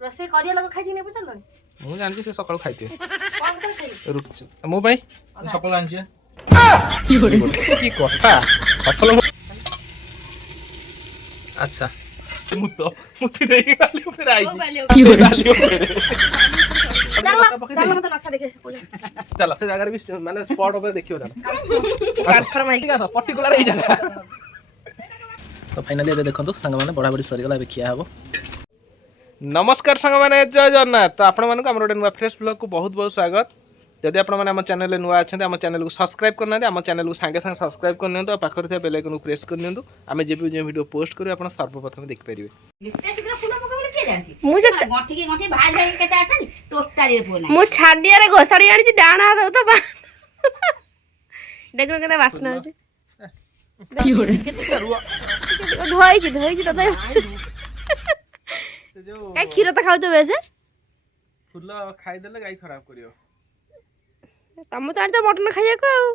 ରୋଷେଇ କରିବା ଲୋକ ଖାଇଛି ନେଇ ପଚାରିଲଣି? ମୁଁ ଜାଣିଛି ସେ ସକାଳୁ ଖାଇଥିବେ କଣ କଥା ଖାଇବି? ରୁଟି ମୋ ପାଇଁ ସକାଳୁ ଆଣିଛି କି କଥା ସଫଳ ଆଚ୍ଛା ମୁଁ ତ ମୁଠି ଦେଇକି କାଲି ଉପରେ ଆଇଛି ଡାଲି ଉପରେ ଚାଲ ମତେ ନକ୍ସା ଦେଖେଇ ଚାଲ ସେ ଜାଗାରେ ବି ମାନେ ସ୍ପଟ ଉପରେ ଦେଖିବ ଚାଲ ପର୍ଟିକୁଲାର ଏଇ ଜାଗା ତ ଫାଇନାଲି ଏବେ ଦେଖନ୍ତୁ ସାଙ୍ଗମାନେ ବଢ଼ାବଢ଼ି ସରିଗଲା ଏବେ ଖିଆ ହେବ ନମସ୍କାର ସାଙ୍ଗମାନେ ଜୟ ଜଗନ୍ନାଥ ତ ଆପଣମାନଙ୍କୁ ଆମର ଗୋଟେ ନୂଆ ଫ୍ରେଶ୍ ବ୍ଲଗ୍କୁ ବହୁତ ବହୁତ ସ୍ୱାଗତ ଯଦି ଆପଣମାନେ ଆମ ଚ୍ୟାନେଲରେ ନୂଆ ଅଛନ୍ତି ଆମ ଚ୍ୟାନେଲକୁ ସବସ୍କ୍ରାଇବ୍ କରିନାହାନ୍ତି ଆମ ଚ୍ୟାନେଲକୁ ସାଙ୍ଗେ ସାଙ୍ଗେ ସବସ୍କ୍ରାଇବ୍ କରିନିଅନ୍ତୁ ଆଉ ପାଖରେ ଥିବା ବେଲ୍ ଆଇକନକୁ ପ୍ରେସ୍ କରିନିଅନ୍ତୁ ଆମେ ଯେବେ ଯେଉଁ ଭିଡ଼ିଓ ପୋଷ୍ଟ କରିବୁ ଆପଣ ସର୍ବପ୍ରଥମେ ଦେଖିପାରିବେ ମୁଁ ଛାଡିଆରେ ଘୋଷାଡ଼ି ଆଣିଛି ଡାଣ ହାତ ତ ଦେଖୁନ କେତେ ବାସ୍ନା ହଉଛି ଧୋଇକି ତ କାଇଁ କ୍ଷୀର ତ ଖାଉଛ ବେଶେ ଫୁଲ ଖାଇଦେଲେ ଗାଈ ଖରାପ କରିବ ତମେ ତ ଆଣିଛ ମଟନ ଖାଇବାକୁ ଆଉ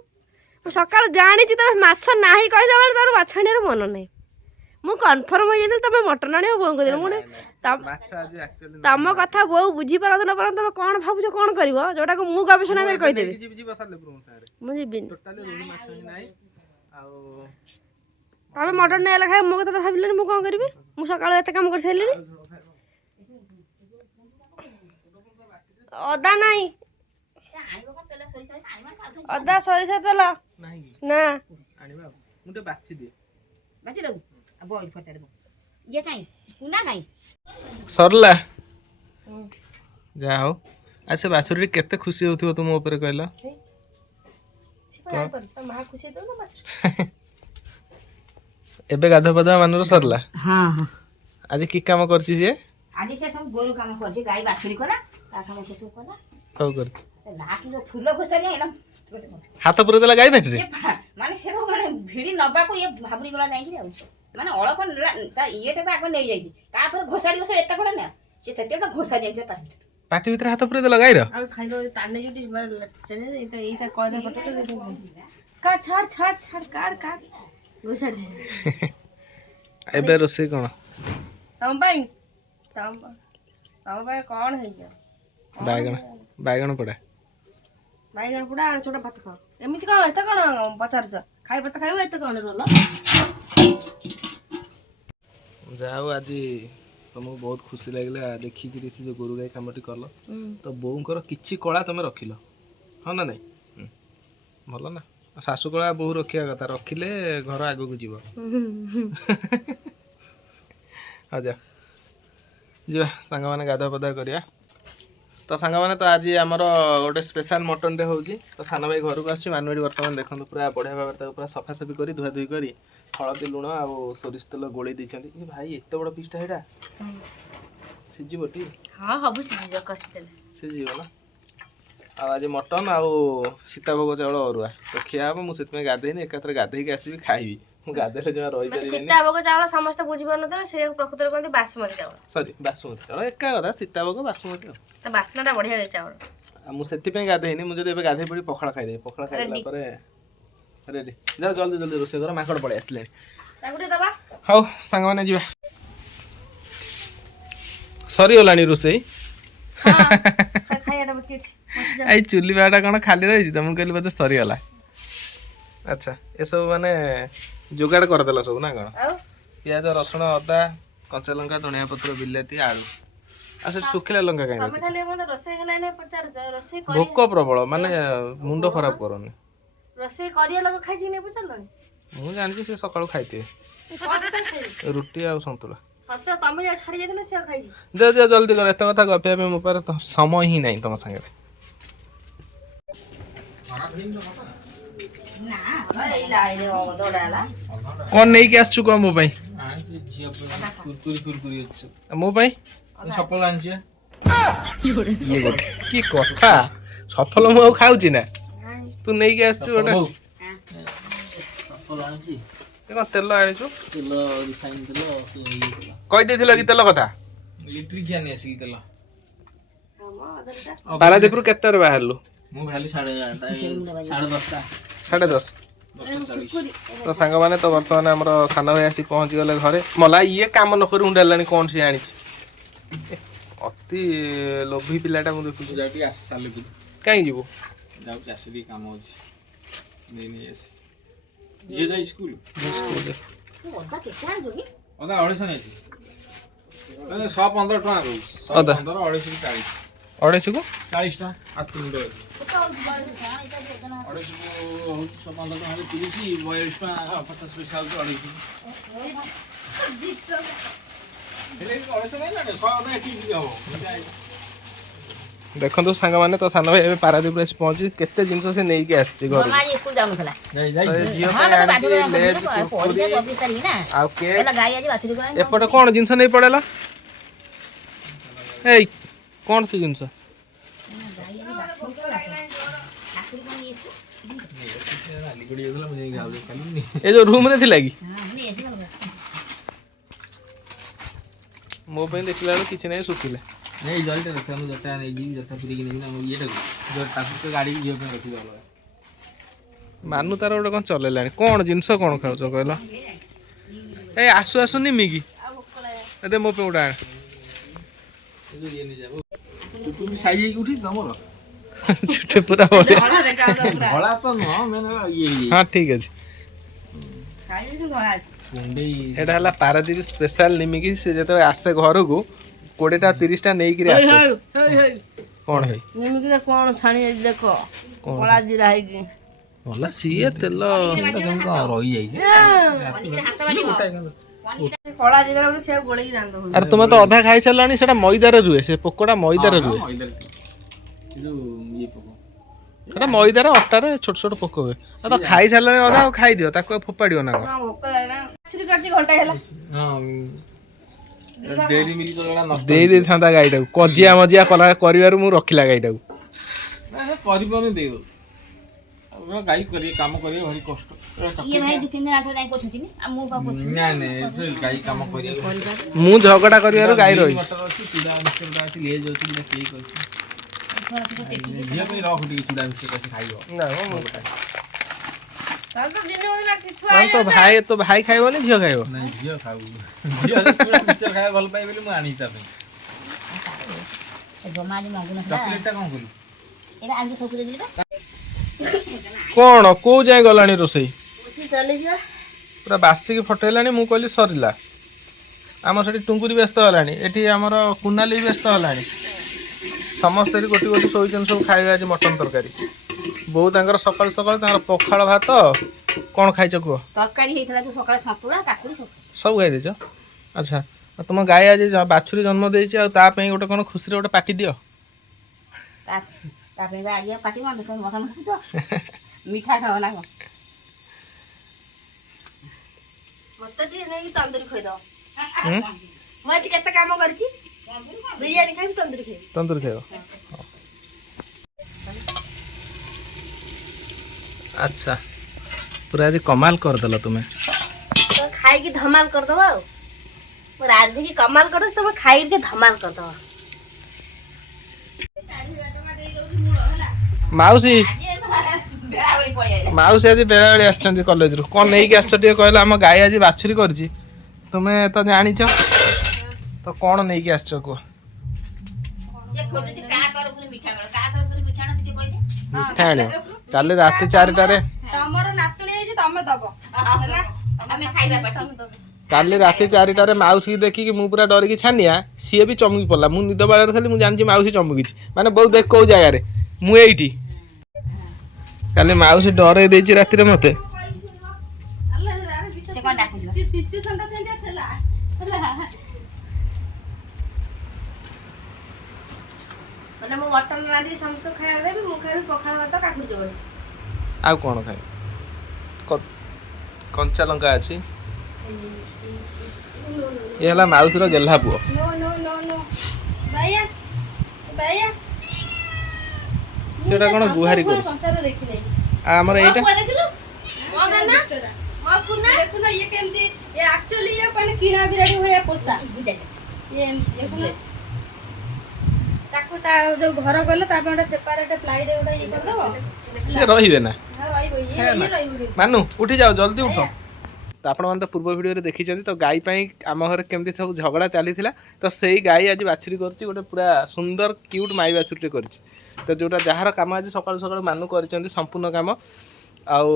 ମୁଁ ସକାଳୁ ଜାଣିଛି ତମେ ମାଛ ନାହିଁ କହିଲା ବେଳେ ତମର ମାଛ ଆଣିବାର ମନ ନାହିଁ ମୁଁ କନଫର୍ମ ହେଇଯାଇଥିଲି ତମେ ମଟନ ଆଣିବ ବୋଉଙ୍କୁ ଦେଲି ମୁଁ ତମ କଥା ବୋଉ ବୁଝିପାରନ୍ତି ନ ପାରନ୍ତି ତମେ କଣ ଭାବୁଛ କଣ କରିବ ଯୋଉଟାକୁ ମୁଁ ଗବେଷଣା କରି କହିଦେବି ମୁଁ ଯିବିନି ତମେ ମଟନ ନେଇ ହେଲେ ଖାଇ ମୋ କଥା ତ ଭାବିଲନି ମୁଁ କଣ କରିବି ମୁଁ ସକାଳୁ ଏତେ କାମ କରିସାରିଲିଣି ଅଦା ନାହିଁ ଅଦା ସରିଷ ତେଲ ନା ସରିଲା ଯାହା ହଉ ଆଉ ସେ ବାଛୁରୀ କେତେ ଖୁସି ହଉଥିବ ତୁମ ଉପରେ କହିଲ ଏବେ ଗାଧୁଆ ପାଧୁଆ ମାନର ସରିଲା ଆଜି କି କାମ କରିଛି ଯେ ଆଜି ସେ ସବୁ ଗୋରୁ କାମ କରିଛି ଗାଈ ବାଛୁରୀ କଲା ତା କାମ ସେ ସବୁ କଲା ସବୁ କରିଛି ଫୁଲ ଘୋଷାରି ଆଇଲା ହାତ ପୁରେଇ ଦେଲା ଗାଈ ପାଟିରେ ମାନେ ସେ ମାନେ ଭିଡି ନବାକୁ ଇଏ ଭାବୁଡି ଗଲା ଯାଇକି ଆଉ ମାନେ ଅଳପ ଇଏଟା ତ ଆଗ ନେଇଯାଇଛି ତାପରେ ଘୋଷାଡ଼ି ଘୋଷାଡ଼ି ଏତେ ଖଣ୍ଡ ନା ସେ ସେତେ ତ ଘୋଷାରି ଯାଇଥିଲା ପାଟି ଭିତରେ ହାତ ପୁରେଇ ଦେଲା ଗାଈର ଏବେ ରୋଷେଇ କଣ ତମ ପାଇଁ କଣ ହେଇଛି ବାଇଗଣ ପୋଡ଼ା ବାଇଗଣ ପୋଡ଼ା ଆଳୁ ଚୋଟା ଭାତ ଖାଅ ଏମିତି କଣ ଏତେ କଣ ପଚାରୁଛ ଖାଇବା ତ ଖାଇବା ଏତେ କଣ ରୋଲ ଯାହା ହଉ ଆଜି ତମକୁ ବହୁତ ଖୁସି ଲାଗିଲା ଦେଖିକିରି ସେ ଯୋଉ ଗୋରୁ ଗାଈ କାମଟି କଲ ତ ବୋଉଙ୍କର କିଛି କଳା ତମେ ରଖିଲ ହଁ ନା ନାଇଁ ଭଲ ନା ଶାଶୁ କଳା ବୋହୁ ରଖିବା କଥା ରଖିଲେ ଘର ଆଗକୁ ଯିବ ହଉ ଯା ଯିବା ସାଙ୍ଗମାନେ ଗାଧୁଆ ପାଧୁଆ କରିବା ତ ସାଙ୍ଗମାନେ ତ ଆଜି ଆମର ଗୋଟେ ସ୍ପେଶାଲ ମଟନଟେ ହେଉଛି ତ ସାନ ଭାଇ ଘରକୁ ଆସିଛି ମାନୁଆରୀ ବର୍ତ୍ତମାନ ଦେଖନ୍ତୁ ପୁରା ବଢ଼ିଆ ଭାବରେ ତାକୁ ପୁରା ସଫାସଫି କରି ଧୁଆଧୁଇ କରି ହଳଦୀ ଲୁଣ ଆଉ ସୋରିଷ ତେଲ ଗୋଳେଇ ଦେଇଛନ୍ତି ଏ ଭାଇ ଏତେ ବଡ଼ ପିସ୍ଟା ଏଇଟା ସିଝିବ ଟି ହଁ ହବୁ ସିଝିବ ନା ଆଉ ଆଜି ମଟନ ଆଉ ସୀତାଭୋଗ ଚାଉଳ ଅରୁଆ ତ ଖିଆ ହେବ ମୁଁ ସେଥିପାଇଁ ଗାଧେଇନି ଏକାଥରେ ଗାଧେଇକି ଆସିବି ଖାଇବି ମୁଁ ଗାଧେଇଲେ ଜମା ରହିପାରିବିନି ସୀତାଭୋଗ ଚାଉଳ ସମସ୍ତେ ବୁଝିପାରୁନଥିବେ ସେ ପ୍ରକୃତରେ କହନ୍ତି ବାସୁମତୀ ଚାଉଳ ସରି ବାସୁମତୀ ଚାଉଳ ଏକା କଥା ସୀତାଭୋଗ ବାସୁମତୀ ଆଉ ତା ବାସ୍ନାଟା ବଢିଆ ହୁଏ ଚାଉଳ ଆଉ ମୁଁ ସେଥିପାଇଁ ଗାଧେଇନି ମୁଁ ଯଦି ଏବେ ଗାଧେଇ ପଡ଼ି ପଖାଳ ଖାଇଦେବି ପଖାଳ ଖାଇଦେଲା ପରେ ରେଡ଼ି ଯାଅ ଜଲ୍ଦି ଜଲ୍ଦି ରୋଷେଇ କର ମାଙ୍କଡ଼ ପଳେଇ ଆସିଲେଣି ହଉ ସାଙ୍ଗମାନେ ଯିବା ସରିଗଲାଣି ରୋଷେଇ ଏଇ ଚୁଲି ବାଟା କ'ଣ ଖାଲି ରହିଛି ତ ମୁଁ କହିଲି ବୋଧେ ସରିଗଲା ଆଚ୍ଛା ଏସବୁ ମାନେ ଯୋଗାଡ଼ କରିଦେଲ ସବୁ ନା କ'ଣ ପିଆଜ ରସୁଣ ଅଦା କଞ୍ଚା ଲଙ୍କା ଧଣିଆ ପତ୍ର ବିଲାତି ଆଳୁ ଆଉ ସେ ଶୁଖିଲା ଲଙ୍କା କାହିଁକି ଭୋକ ପ୍ରବଳ ମାନେ ମୁଣ୍ଡ ଖରାପ କରନି ରୋଷେଇ କରିବା ଲୋକ ଖାଇଛି ନେଇ ପଚାରିଲଣି ମୁଁ ଜାଣିଛି ସେ ସକାଳୁ ଖାଇଥିବେ ରୁଟି ଆଉ ସନ୍ତୁଳା ତମେ ଛାଡ଼ି ଯାଇଥିଲେ ସେ ଖାଇଛି ଯା ଜଲ୍ଦି କର ଏତେ କଥା ଗପିବା ପାଇଁ ମୋ ପାଖରେ ସମୟ ହିଁ ନାହିଁ ତମ ସାଙ୍ଗରେ କଣ ନେଇକି ଆସିଛୁ କହ ମୋ ପାଇଁ ମୋ ପାଇଁ ସଫଳ ଆଣିଛି କି କଥା ସଫଳ ମୁଁ ଆଉ ଖାଉଛି ନା ତୁ ନେଇକି ଆସିଛୁ ଗୋଟେ ସଫଳ ଆଣିଛି କଣ ତେଲ ଆଣିଛୁ ତେଲ ରିଫାଇନ ତେଲ କହିଦେଇଥିଲ କି ତେଲ କଥା ଇଲେକ୍ଟ୍ରିକିଆ ନେଇ ଆସିକି ତେଲ ପାରାଦୀପରୁ କେତେଟାରେ ବାହାରିଲୁ ମୁଁ ବାହାରିଲି 10:30 ତ ସାଙ୍ଗମାନେ ତ ବର୍ତ୍ତମାନ ଆମର ସାନ ଭାଇ ଆସି ପହଞ୍ଚିଗଲେ ଘରେ ମଲା ଇଏ କାମ ନ କରି ହୁଣ୍ଡାଲାଣି କ'ଣ ସିଏ ଆଣିଛି ଅତି ଲୋଭୀ ପିଲାଟା ମୁଁ ଦେଖୁଛି। ଯାଉ ଟିକେ ଆସି ସାରିଲେ ବି କାହିଁ ଯିବୁ? ଯାଉଛି ଆସି ଟିକେ କାମ ଅଛି ନେଇ ଆସି। ଝିଅ ଯାଇ ସ୍କୁଲ ଅଧା କେତେ ଆଣିଛୁ କି? ଅଧା 250 ନେଇଛି। 115 ଟଙ୍କା କହୁଛି। ଅଦା 115 250 40 250 40 ଟଙ୍କା ଆସ୍ତେ ମୁଣ୍ଡ ଅଛି। 250 ହଉଛି 115 ଟଙ୍କା 30 42 ଟଙ୍କା 50 ପଇସା ହଉଛି 250। ହେଲେ 250 ନାହିଁ ନା 100 ଅଧା ଏଠି ହବ। ଦେଖନ୍ତୁ ସାଙ୍ଗମାନେ ତ ସାନ ଭାଇ ଏବେ ପାରାଦୀପରେ ଆସି ପହଞ୍ଚି କେତେ ଜିନିଷ ସେ ନେଇକି ଆସିଛି ଘରକୁ। ମାମା ଆଜି ସ୍କୁଲ ଯାଉନଥିଲା। ଯାଇ ତ ଏ ଝିଅ ହଁ ପାଇଁ ମତେ ଆଣିଛି ବାଧ୍ୟ ଲେଜ୍, କରିବ କୁରକୁରି ପଇସା 24 ତାରିଖ ନା ଆଉ କେକ୍। ହେଲା ଗାଈ ଆଜି ବାଛୁରୀ କଣ ଏପଟେ କଣ ଜିନିଷ ନେଇ ପଳେଇଲା? ଏଇ କଣ ସେ ଜିନିଷ? ଗାଈ ଆଜି ବାଛୁରୀ କଣ ନେଇଛୁ? ଲାଲିଗଡ଼ି ଯାଇଥିଲା ମୁଁ ଯାଇ ଗାଉରେ ଖାଲି ଏ ଯୋଉ ରୁମ ରେ ଥିଲା କି? ହଁ ନେଇ ଆସିବ। ମୋ ପାଇଁ ଦେଖିଲା ବେଳକୁ କିଛି ନାହିଁ, ଶୁଖିଲା। ନେଇ ଜଲଦି ରଖିବା ମୁଁ ଜୋତା ନେଇଯିବି ଜୋତା ପୁରୀକି ନେବି ନା ମୁଁ ଇଏଟାକୁ ତାକୁ ତ ଗାଡ଼ି ଝିଅ ପାଇଁ ରଖିବି ଅଲଗା। ମାନୁ ତାର ଗୋଟେ କଣ ଚଲେଇଲାଣି। କଣ ଜିନିଷ କଣ ଖାଉଛ କହିଲ? ଏଇ ଆସୁ ଆସୁ ନିମିକି ଏତେ ମୋ ପାଇଁ ଗୋଟେ ଆଣ। ଇଏ ନେଇଯାବ ତୁ ସାଇଜ ହେଇକି ଉଠି ତମର ଚୁଟି ପୁରା ବଢିଆ। ଧଳା ତ ନୁହଁ ମେନ୍ ଇଏ ହଁ ଠିକ ଅଛି। ଏଇଟା ହେଲା ପାରାଦୀପ ସ୍ପେଶାଲ ନିମିକି। ସେ ଯେତେବେଳେ ଆସେ ଘରକୁ 20ଟା 30ଟା ନେଇକିରି ଆସେ। କଣ ହେଇ ନିମିକିରେ କଣ ଛାଣି ଦେଖ କଳା ଜିରା ହେଇକି ଭଲ ସିଏ ତେଲ ରହିଯାଇଛି କଳା ଜିରା ବୋଲି ସେ ଗୋଳେଇକି ରାନ୍ଧ। ଆରେ ତୁମେ ତ ଅଧା ଖାଇସାରିଲାଣି। ସେଟା ମଇଦାରେ ରୁହେ, ସେ ପୋକଟା ମଇଦାରେ ରୁହେ। ସେଟା ମଇଦାରେ ଅଟାରେ ଛୋଟ ଛୋଟ ପୋକ ହୁଏ। ଆଉ ତ ଖାଇସାରିଲାଣି ଅଧା, ଆଉ ଖାଇଦିଅ ତାକୁ, ଆଉ ଫୋପାଡ଼ିବ ନା କଣ? ଦେଇ ଦେଇଥାନ୍ତା ଗାଈଟାକୁ। କଜିଆ ମଜିଆ କଲା କରିବାରୁ ମୁଁ ରଖିଲା ଗାଈଟାକୁ। କରିପାରୁନି ଦେଇଦଉ ଗାଈ କରିବେ କାମ କରିବେ ଭାରି କଷ୍ଟ। ଇଏ ଭାଇ 2-3 ଦିନ ଆସ ଯାଇ ପଛୁଛିନି ଆଉ ମୁଁ ପା ପଛୁଛି। ନାଇଁ ଗାଈ କାମ କରିବାକୁ ମୁଁ ଝଗଡ଼ା କରିବାରୁ ଗାଈ ରହିଛି। ଅଛି ଚୁଡ଼ା ମିକ୍ସଚର ଅଛି ଲେଜ ଅଛି କେକ୍ ଅଛି। ଝିଅ ପାଇଁ ରଖ ଟିକେ ଚୁଡ଼ା ମିକ୍ସଚର ଅଛି ଖାଇବ। ତ ଭାଇ ଖାଇବନି, ଝିଅ ଖାଇବ? ନାଇଁ ଝିଅ ଖାଉ ଝିଅ ଚୁଡ଼ା ମିକ୍ସଚର ଖାଇବା ଭଲ ପାଇ ବୋଲି ମୁଁ ଆଣିଛି ତା ପାଇଁ। ଜମା ଆଜି ମଙ୍ଗୁ ନଥିଲା। ଚକୋଲେଟଟା କଣ କଲୁ? ଏଇଟା ଆଜି ସବୁ ଦେଲି ବା। କଣ କୋଉ ଯାଏ ଗଲାଣି ରୋଷେଇ? ଚାଲିଯିବା ପୁରା ବାସିକି ଫଟେଇଲାଣି। ମୁଁ କହିଲି ସରିଲା। ଆମର ସେଠି ଟୁଙ୍ଗୁରି ବ୍ୟସ୍ତ ହେଲାଣି, ଏଠି ଆମର କୁନାଲି ବ୍ୟସ୍ତ ହେଲାଣି। ସମସ୍ତେ ଗୋଟି ଗୋଟି ଶୋଇଛନ୍ତି ସବୁ। ଖାଇବା ଆଜି ମଟନ ତରକାରୀ। ବୋଉ ତାଙ୍କର ସକାଳୁ ସକାଳୁ ତାଙ୍କର ପଖାଳ ଭାତ। କଣ ଖାଇଛ କୁହ? ତରକାରୀ ହେଇଥିଲା ଯୋଉ ସକାଳେ ସନ୍ତୁଳା କାକୁଡି ସବୁ ଖାଇ ଦେଇଛ? ଆଚ୍ଛା, ତୁମ ଗାଈ ଆଜି ବାଛୁରୀ ଜନ୍ମ ଦେଇଛି, ଆଉ ତା ପାଇଁ ଗୋଟେ କଣ ଖୁସିରେ ଗୋଟେ ପାଟି ଦିଅ। ତା ପାଇଁ ଆଜି ପାଟି ମଟନ ଖାଉଛ ମିଠା ଖାଅ ନା କଣ? ମତେ ଟିକେ ନେଇକି ତନ୍ଦୁରୀ ଖୋଇଦବ। ମୁଁ ଆଜି କେତେ କାମ କରିଛି। ବିରିୟାନୀ ଖାଇବି, ତନ୍ଦୁରୀ ଖାଇବି। ତନ୍ଦୁରୀ ଖାଇବ? ଆଚ୍ଛା, ପୁରା ଆଜି କମାଲ କରିଦେଲ ତୁମେ। ଖାଇକି ଧମାଲ କରିଦବ। ଆଉ ମୁଁ ରାନ୍ଧିକି କମାଲ କରିଦେଉଛି, ତମେ ଖାଇକି ଟିକେ ଧମାଲ କରିଦବ। ମାଉସୀ ମାଉସୀ ଆଜି ବେଳାବେଳି ଆସିଛନ୍ତି କଲେଜରୁ। କଣ ନେଇକି ଆସିଛ ଟିକେ କହିଲ? ଆମ ଗାଈ ଆଜି ବାଛୁରୀ କରିଛି, ତୁମେ ତ ଜାଣିଛ, ତ କଣ ନେଇକି ଆସିଛ କୁହ? ମିଠା ଆଣିବ କାଲି ରାତି 4ଟାରେ। ତମର ନାତୁଣୀ ହେଇଛି, ତମେ ଦବ। କାଲି ରାତି 4ଟାରେ ମାଉସୀକି ଦେଖିକି ମୁଁ ପୁରା ଡରିକି ଛାନିଆ। ସିଏ ବି ଚମକି ପଡିଲା। ମୁଁ ନିଦ ବାଳରେ ଥିଲି, ମୁଁ ଜାଣିଛି ମାଉସୀ ଚମକିଛି। ମାନେ ବୋଉ ଦେଖ କୋଉ ଜାଗାରେ, ମୁଁ ଏଇଠି। କାଲି ମାଉସୀ ଡରେଇ ଦେଇଛି ରାତିରେ ମତେ। ମାନେ ମୁଁ ମଟନ ରାନ୍ଧିକି ସମସ୍ତଙ୍କୁ ଖାଇବା ଦେବି। ମୁଁ ଖାଇବି ପଖାଳ ଭାତ, କାକୁଡି ଚୋବଡ଼। ଆଉ କଣ ଖାଇବ? କଞ୍ଚା ଲଙ୍କା ଅଛି। ଇଏ ହେଲା ମାଉସୀର ଗେହ୍ଲା ପୁଅ। ସେଟା କଣ ଗୁହାରି କରୁଛି? ଆମର ଏଇଟା ଦେଖୁନ ଇଏ କେମିତି ଆକ୍ଚୁଆଲି ଇଏ ମାନେ କିଣା ବିରାଡି ଭଳିଆ ପୋଷା। ତାକୁ ତା ଯୋଉ ଘର ଗଲେ ତା ପାଇଁ ଗୋଟେ ସେପାରେଟ ପ୍ଲାଇରେ ଗୋଟେ ଇଏ କରିଦବ। ସେ ରହିବେ ନା। ରହିବ ଇଏ ରହିବ। ମାନୁ ଉଠି ଯାଅ, ଜଲ୍ଦି ଉଠ। तो आपण तो पूर्व वीडियो देखी तो गाई आम घर केमती सब झगड़ा चली तो सही गाई आज बाछुरी कर गोटे पूरा सुंदर क्यूट माई बाछुरी कर तो जोटा जार कम आज सकाल सकाल मानु कर संपूर्ण कम आउ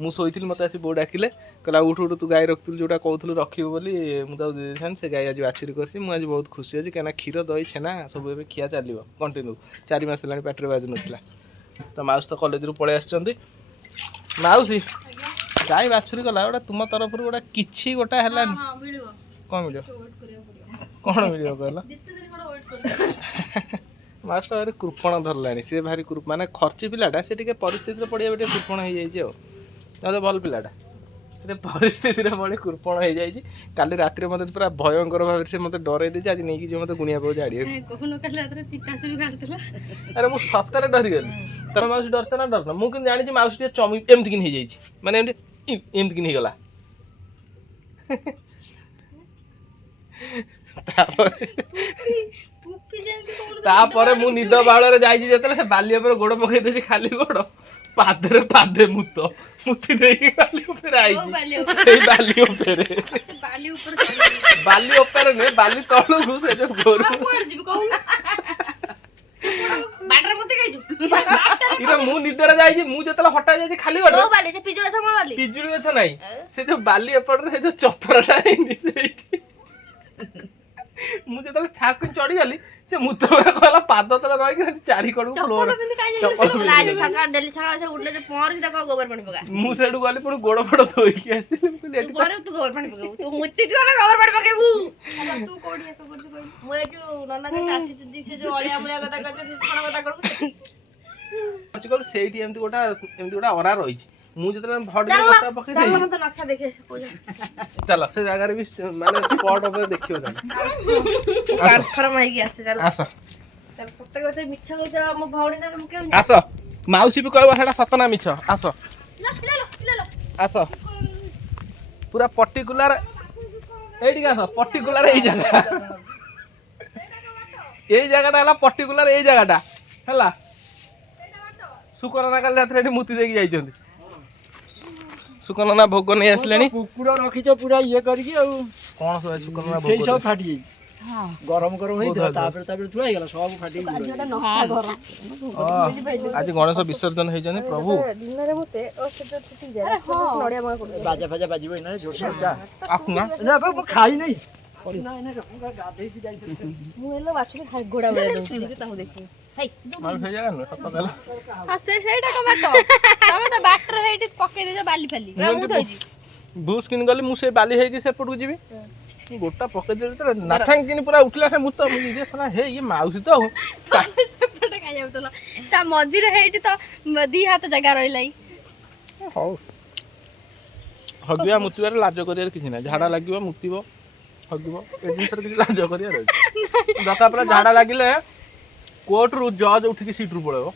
मु शोई मत आसी बो डाकिले कहला उठ उठ तू गाई रखुलु जोटा कहूँ रखी बोली मुझे से गाई आज बाछुरी कर आज बहुत खुशी अच्छी कहीं क्षीर दही छेना सब ए खिया चलो कंटिन्यू 4 मास है पेटर बाजू नाला तो माउस तो कॉलेज रू पलि आसी माउसी गाई बाछुरी गला गोटे तुम तरफ गोटे किसी गोटा है कौन मिल कौन मिल कहल माउस तो भारी कृपण धरला सी भारी माने खर्ची पिलाटा से परिस्थिति पड़िया कृपण हो जाए भल पिलाटा से परिस्थिति पड़े कृपण हो जाए काली रात मत पूरा भयंकर भाव से मत डर देती आज नहीं जो मत गुणिया पाऊ झाड़ी अरे मुझे सप्ताह डरी गली तुम माउसी डरता ना डरना मुझे जानी माउसी चमी एमती किन हो माने एमती किन होगला तापर मु निद बाड़ जाइए से बाली पर गोड़ पकई दे खाली गोड़ पादे पादे मुत मुति दे खाली ऊपर आई से बाली ऊपर बाली ऊपर ने बाली तळु गु से जो गोरु कोड़ जीव कहू बाटर मते कहि छु इरे मु निदर जाइए मु जतला हटा जाइए खाली गोड़ ओ बाली से पिजुळ छ म बाली पिजुळ छ नाही से जो बाली ऊपर से जो चतरटा है से मुझे तो छाक चढ़ी गली से मुत कहला पाद तले रही कि चारि कड़ू फ्लोर लाली सका डेली सका से उठले जे पर से गोबर पानी पका मु सेडू गली पुनी गोड़ फोड़ धोई के आसी तू गोबर पानी पका तू मुत्ती जो गोबर पानी पकेबू तू कोडी एक करछ कोई मु ए जो नन्ना के चाची चुदी से जो अळिया मुळिया कथा कहछ छण कथा करबू कल सेठी एमती गोटा अरा रही मु जतले भड कथा पके दे चल तो नक्शा देखे चल से जगह रे भी माने स्पॉट ऊपर देखियो जा कन्फर्म है कि आसे चल आस चल सत्य कहते मिछ कहते हम भौणी ना हम के आस माउसी भी कहबा सेटा सतना मिछ आस ले लो आस पूरा पर्टिकुलर एडी आस पर्टिकुलर एई जगह हला पर्टिकुलर एई जगहटा हला सुकरना काल रात मुति देकी जाइछन्ती सुकनना भोग नहीं आसले कुकुर रखीच पूरा ये करके कौन सब सुकनना भोग सब फाटी जाई हां गरम गरम होई तापर तापर थुआ गेला सब फाटी जोटा नखा घर आज गणेश विसर्जन होई जने प्रभु दिन रे मते ओ से जो टूटी जाय नडिया मा बाजा बाजा बाजिबो इना जोर से जा आखना ना बा खाई नहीं ना ना गाधे की जाई मु एलो बाछुरी खाई गोडा बळे दउची ताहु देखि हाय माल फे जागा न सत गला हां सेटा को बाटो तमे तो बाटर हेटी पके दे जो बाली फाली मु धोई बूस किन गली मु से बाली हेकी से पटू जीबी गोटा पके दे त नाथांग किन पूरा उठला से मुत जे सना हे ये माउसी तो सेपटे का जाउतला ता मजी रे हेटी तो दी हाथ जगह रहिलाई हो हगिया मुतिवार लाज करियार किछि ना झाडा लागिबो मुतिबो हगिबो ए दिन सर किछि लाज करियार दका पूरा झाडा लागिले कोर्ट रु जज उठ के सीट रु पळेबो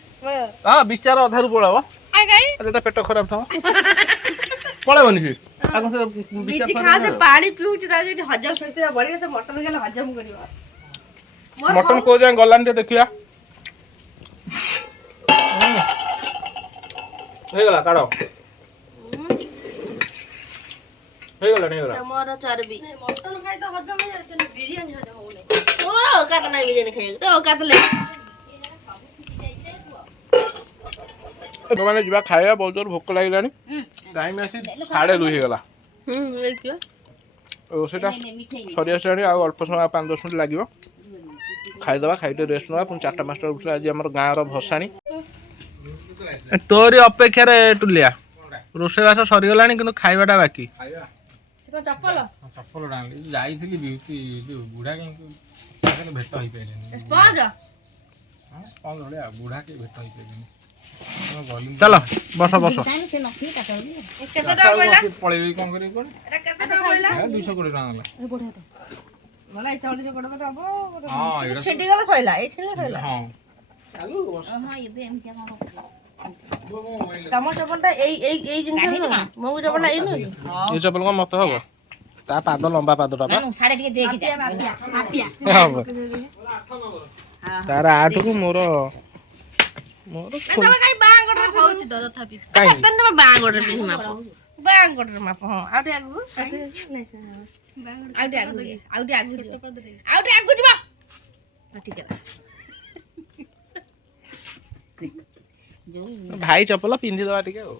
हां विचार अधा रु पळेबो आ गई अरे त पेट खराब था पळेबोनी से आगो से विचार खा से पानी पीउछ ता जे हजम शक्ति बढ़िया से मटन गेला हजम करियो मटन को जाय गलान दे देखिया हे गला काढो हे गला नहीं गला हमर चर्बी मटन खाई तो हजम हो जाय छ बिरयानी हजम हो नहीं ओ कात ना बिरयानी खाई तो कात ले मैंने जीवा खाया बहुत जोर भोक लगे टाइम आसी 2:30 हो गला रोसेटा सरी आसानी आ अल्प समय 5-10 मिनट लगे खाईदे खाई रेस्ट ना पुणी 4-5 उठे आज आम गाँव भसाणी तोरी अपेक्षा टुलिया रोसेबास सरीगला कि खाइबाटा बाकी चप्पल चप्पल जाइली बुढ़ा भेट हो पारे बुढ़ा के भेट हो चलो बस बस पलैबे कौन करी 220 टका चप्पल मत हम ता पाद लंबा पादटा तार 8 को मोर मोर ବାଙ୍ଗଟର ମାପ ହଁ ଆଉ ଟିକେ ଆଗକୁ ଆଉ ଟିକେ ଆଗକୁ ଆଉ ଟିକେ ଆଗକୁ ଯିବ ଆଉ ଟିକେ ଆଗକୁ ଯିବ ଠିକ ହେଲା ଯୋଉ ଭାଇ ଚପଲ ପିନ୍ଧିଦବା ଟିକେ ଆଉ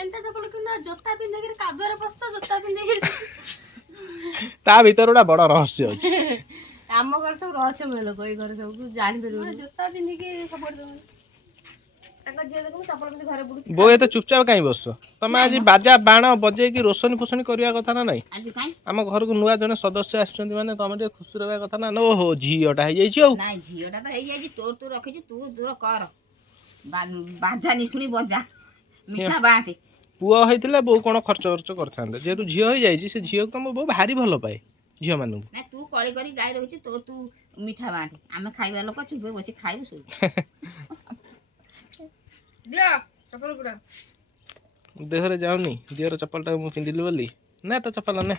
ଏନ୍ତା ଚପଲ କିନା ଜୋତା ପିନ୍ଧିକି କାଦୁଅରେ ବସଛ ଜୋତା ପିନ୍ଧିକି ତା ଭିତରେ ଗୋଟେ ବଡ ରହସ୍ୟ ଅଛି। ଆମ ଘରେ ସବୁ ରହସ୍ୟମୟ ଲୋକ ଏଇ ଘରେ ସବୁ ଜାଣିପାରିବନି ଜୋତା ପିନ୍ଧିକି ସବୁଆଡେ ଦଉନି ତାଙ୍କ ଝିଅ ଦେଖୁ ଚପଲ ପିନ୍ଧି ଘରେ ବୁଡୁଛି ବୋଉ ଏତେ ଚୁପଚାପ କାଇଁ ବସ ତମେ ଆଜି ବାଜା ବାଣ ବଜେଇକି ରୋଷଣୀ ଫୋଷଣୀ କରିବା କଥା ନା ନାଇଁ ଆଜି କାଇଁ ଆମ ଘରକୁ ନୂଆ ଜଣେ ସଦସ୍ୟ ଆସିଛନ୍ତି ମାନେ ତମେ ଟିକେ ଖୁସି ରହିବା କଥା ନା ଓହୋ ଝିଅଟା ହେଇଯାଇଛି ଆଉ ନାଇଁ ଝିଅଟା ତ ହେଇଯାଇଛି ତୋର ତୁ ରଖିଛୁ ତୁ ତୋର କର ବାଜା ନିଶୁଣି ବଜା ମିଠା ବାଣ୍ଟେ ପୁଅ ହେଇଥିଲେ ବୋଉ କଣ ଖର୍ଚ୍ଚ ଖର୍ଚ୍ଚ କରିଥାନ୍ତେ ଯେହେତୁ ଝିଅ ହେଇଯାଇଛି ସେ ଝିଅକୁ ତମ ବୋଉ ଭାରି ଭଲ ପାଏ ଝିଅମାନଙ୍କୁ ନାଇଁ ତୁ କଳି କରି ଗାଈ ରହୁଛୁ ତୋର ତୁ ମିଠା ବାଣ୍ଟେ ଆମେ ଖାଇବା ଲୋକ ଚୁପ ବସି ଖାଇବୁ ଶୋଇବୁ ଦିଅ ଚପଲ ଗୁଡା ଦେହରେ ଯାଉନି ଦିହର ଚପଲଟା ମୁଁ ପିନ୍ଧିଲି ବୋଲି ନା ତ ଚପଲ ନେ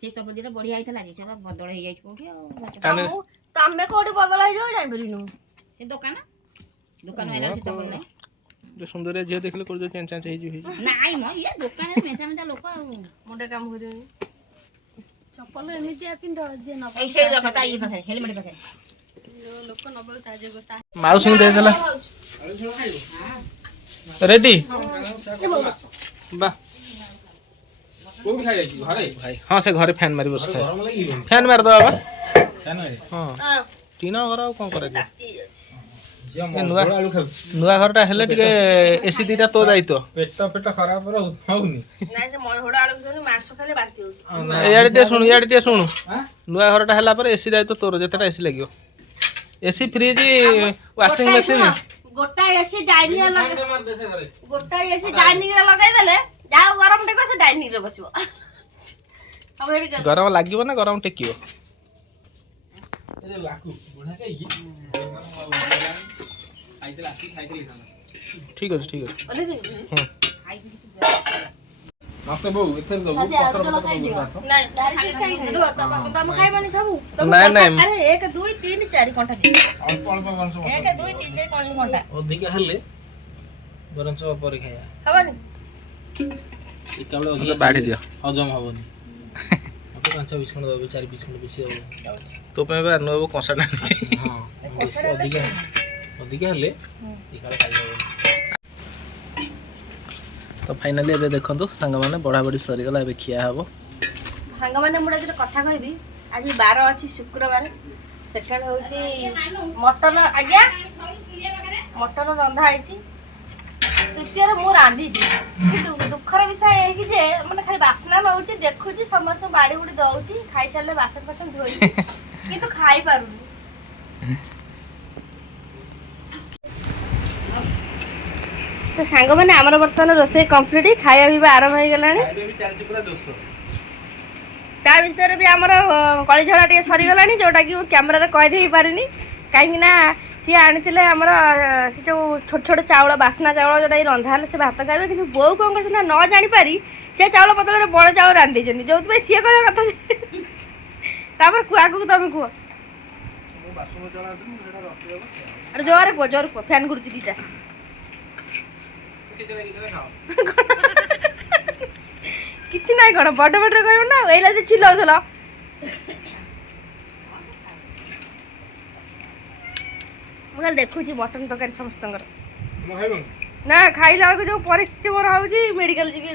ସେ ଚପଲ ଦିଟା ବଢିଆ ହେଇଥିଲା ଯେ ସେ ବଦଳ ହେଇଯାଇଛି କୋଉଠି ଆଉ କାନେ ତମେ କୋଉଠି ବଦଳ ହେଇଯିବ ଜାଣିପାରିବିନି ସେ ଦୋକାନ ଆଇଲା ସେ ଚପଲ ନାହିଁ ଯୋଉ ସୁନ୍ଦରିଆ ଝିଅ ଦେଖିଲେ କୋଉ ଚେଞ୍ଚ ଚାଞ୍ଚ ହେଇଯିବ ନାଇଁ ମ ଇଏ ଦୋକାନରେ ମେଞ୍ଚା ମେଞ୍ଚା ଲୋକ ଆଉ ମୁଣ୍ଡେ କାମ କରିବନି ଚପଲ ଏମିତିଆ ପିନ୍ଧ ଯେ ନ ଏଇ ସେଇ କଥା ଇଏ ପାଖରେ ହେଲମେଟ ପାଖରେ ଲୋକ ନବଳ ସାହାଯ୍ୟ ମାଉସୀଙ୍କୁ ଦେଇଦେଲା ରେଡି ବା କୋଉଠି ଖାଇଯାଇଛି ଘରେ ଭାଇ ହଁ ସେ ଘରେ ଫ୍ୟାନ୍ ମାରି ବସି ଖାଏ ଗରମ ଲାଗିବ ଫ୍ୟାନ୍ ମାରିଦବା ବା କାନ ହଁ ଟିଣ ଘର ଆଉ କଣ କରାଯିବ ଝିଅ ଏ ନୂଆ ଆଳୁ ଖାଉଛି ନୂଆ ଘରଟା ହେଲେ ଟିକେ ଏସି ଦିଟା ତୋ ଦାୟିତ୍ୱ ପେଟ ଖରାପ ହଉନି ନାଇଁ ସେ ମଳହୁଡ଼ା ଆଳୁ ମାଂସ ଖାଇଲେ ବାନ୍ତି ହଉଛି ଇଆଡେ ଟିକେ ଶୁଣୁ ନୂଆ ଘରଟା ହେଲା ପରେ ଏସି ଦାୟିତ୍ୱ ତୋର ଯେତେଟା ଏସି ଲାଗିବ ଏସି ଫ୍ରିଜ ୱାସିଂ ମେସିନ୍ ଗୋଟା ଏସି ଡାଇନିଂ ଗୋଟା ଏସି ଡାଇନିଂ ରେ ଲଗେଇଦେଲେ ଯାହା ଗରମ ଟେକିବ ସେ ଡାଇନିଂ ରେ ବସିବ ଗରମ ଲାଗିବ ନା ଗରମ ଟେକିବ ଠିକ ଅଛି ଠିକ ଅଛି ମତେ ବୋଉ ଏଥର ଦବୁ ଖାଇବାନି ସବୁ ନାଇଁ ନାଇଁ ଆରେ 1 2 3 4 ଘଣ୍ଟା ଅଳ୍ପ ଅଳ୍ପ ମାଂସ 1 2 3 4 ଘଣ୍ଟା ଅଧିକା ହେଲେ ବରଂ ପରେ ଖାଇବା ହବନି ଏକା ବେଳେ ଅଧିକା ବାଢି ଦିଅ ହଜମ ହବନି ମତେ 5 ପିସ୍ ଖଣ୍ଡ ଦବୁ 4 ପିସ୍ ଖଣ୍ଡ ବେଶୀ ହବ ତୋ ପାଇଁ ବା ନୂଆ କଷାଟା ଆଣିଛି ହଁ ବେଶୀ ଅଧିକା ହେଲେ ଏକା ବେଳେ ଖାଇହବନି ତ ଫାଇନାଲି ଏବେ ଦେଖନ୍ତୁ ସାଙ୍ଗମାନେ ବଢ଼ାବଢ଼ି ସରିଗଲା ଏବେ ଖିଆ ହବ ସାଙ୍ଗମାନେ ମୁଁ ଗୋଟେ କଥା କହିବି ଆଜି ବାର ଅଛି ଶୁକ୍ରବାର ସେକେଣ୍ଡ ହେଉଛି ମଟନ ଆଜ୍ଞା ମଟନ ରନ୍ଧା ହେଇଛି ତୃତୀୟରେ ମୁଁ ରାନ୍ଧିଛି କିନ୍ତୁ ଦୁଃଖର ବିଷୟ ଏହିକି ଯେ ମାନେ ଖାଲି ବାସ୍ନା ନେଉଛି ଦେଖୁଛି ସମସ୍ତଙ୍କୁ ବାଡ଼ି ବୁଡ଼ି ଦେଉଛି ଖାଇସାରିଲେ ବାସନ ଫାସନ ଧୋଇବି କିନ୍ତୁ ଖାଇପାରୁନି ତ ସାଙ୍ଗମାନେ ଆମର ବର୍ତ୍ତମାନ ରୋଷେଇ କମ୍ପ୍ଲିଟ୍ ଖାଇବା ପିଇବା ଆରମ୍ଭ ହେଇଗଲାଣି ତା ଭିତରେ ବି ଆମର କଳିଝଡ଼ା ଟିକେ ସରିଗଲାଣି ଯେଉଁଟାକି ମୁଁ କ୍ୟାମେରାରେ କହିଦେଇ ହେଇପାରିନି କାହିଁକିନା ସିଏ ଆଣିଥିଲେ ଆମର ସେ ଯେଉଁ ଛୋଟ ଛୋଟ ଚାଉଳ ବାସ୍ନା ଚାଉଳ ଯେଉଁଟାକି ରନ୍ଧା ହେଲେ ସେ ଭାତ ଖାଇବେ କିନ୍ତୁ ବୋଉ କ'ଣ କରୁଛି ନା ନ ଜାଣିପାରି ସେ ଚାଉଳ ବଦଳରେ ବଡ଼ ଚାଉଳ ରାନ୍ଧି ଦେଇଛନ୍ତି ଯେଉଁଥିପାଇଁ ସିଏ କହିବା କଥା ତାପରେ କୁହ ଆଗକୁ ତମେ କୁହ ଆରେ ଜୋରରେ କୁହ ଫ୍ୟାନ୍ ଘୁରୁଛି ଦୁଇଟା କିଛି ନାହିଁ କ'ଣ ବଡ଼ ବଡ଼ରେ କହିବ ନା ଏଇଲା ଯେ ଚିଲଉଥିଲ ମୁଁ ଖାଲି ଦେଖୁଛି ମଟନ ତରକାରୀ ସମସ୍ତଙ୍କର ନା ଖାଇଲା ବେଳକୁ ଯେଉଁ ପରିସ୍ଥିତି ମୋର ହେଉଛି ମେଡ଼ିକାଲ ଯିବି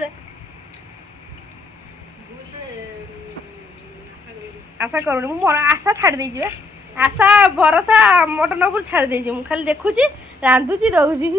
ଆଶା କରୁନି ମୁଁ ଆଶା ଛାଡ଼ି ଦେଇଛି ବା ଆଶା ଭରସା ମଟନ ଉପରୁ ଛାଡ଼ି ଦେଇଛି ମୁଁ ଖାଲି ଦେଖୁଛି ରାନ୍ଧୁଛି ଦେଉଛି